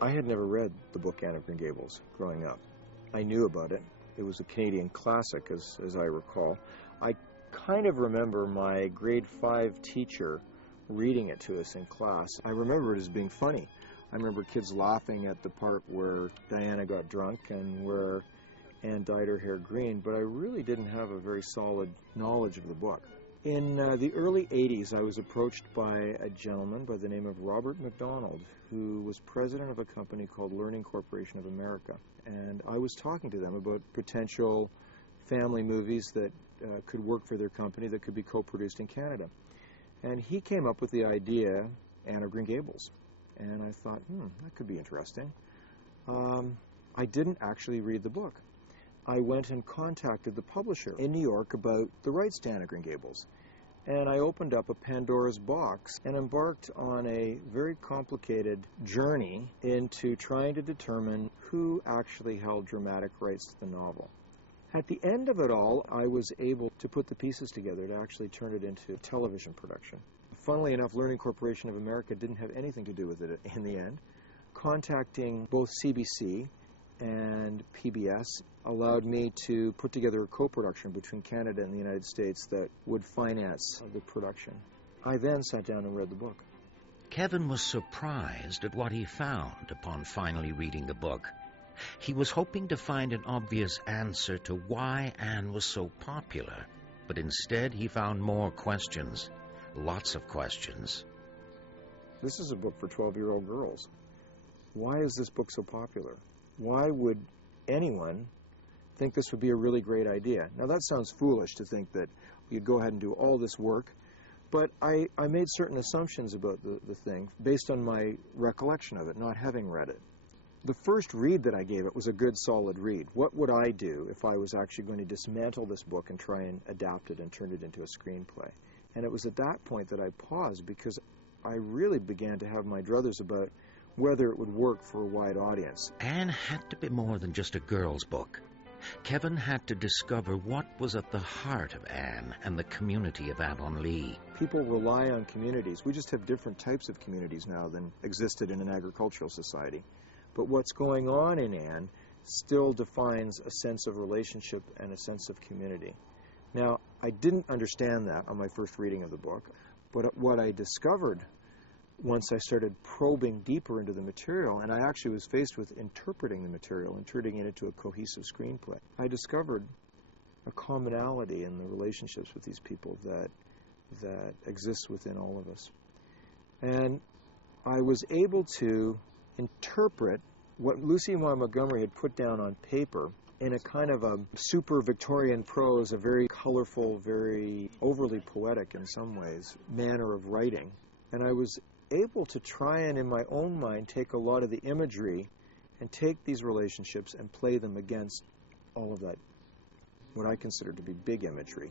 I had never read the book Anne of Green Gables growing up. I knew about it. It was a Canadian classic, as I recall. I kind of remember my grade 5 teacher reading it to us in class. I remember it as being funny. I remember kids laughing at the part where Diana got drunk and where Anne dyed her hair green, but I really didn't have a very solid knowledge of the book. In the early 80s, I was approached by a gentleman by the name of Robert MacDonald, who was president of a company called Learning Corporation of America. And I was talking to them about potential family movies that could work for their company that could be co-produced in Canada. And he came up with the idea, Anne of Green Gables. And I thought, that could be interesting. I didn't actually read the book. I went and contacted the publisher in New York about the rights to Anne of Green Gables. And I opened up a Pandora's box and embarked on a very complicated journey into trying to determine who actually held dramatic rights to the novel. At the end of it all, I was able to put the pieces together to actually turn it into a television production. Funnily enough, Learning Corporation of America didn't have anything to do with it in the end. Contacting both CBC and PBS allowed me to put together a co-production between Canada and the United States that would finance the production. I then sat down and read the book. Kevin was surprised at what he found upon finally reading the book. He was hoping to find an obvious answer to why Anne was so popular, but instead he found more questions, lots of questions. This is a book for 12-year-old girls. Why is this book so popular? Why would anyone think this would be a really great idea? Now, that sounds foolish to think that you'd go ahead and do all this work, but I made certain assumptions about the thing based on my recollection of it, not having read it. The first read that I gave it was a good, solid read. What would I do if I was actually going to dismantle this book and try and adapt it and turn it into a screenplay? And it was at that point that I paused, because I really began to have my druthers about whether it would work for a wide audience. Anne had to be more than just a girl's book. Kevin had to discover what was at the heart of Anne and the community of Avonlea. People rely on communities. We just have different types of communities now than existed in an agricultural society. But what's going on in Anne still defines a sense of relationship and a sense of community. Now, I didn't understand that on my first reading of the book, but what I discovered once I started probing deeper into the material, and I actually was faced with interpreting the material and turning it into a cohesive screenplay, I discovered a commonality in the relationships with these people that exists within all of us. And I was able to interpret what Lucy Maud Montgomery had put down on paper in a kind of a super Victorian prose, a very colorful, very overly poetic in some ways, manner of writing. And I was able to try and, in my own mind, take a lot of the imagery and take these relationships and play them against all of that, what I consider to be big imagery.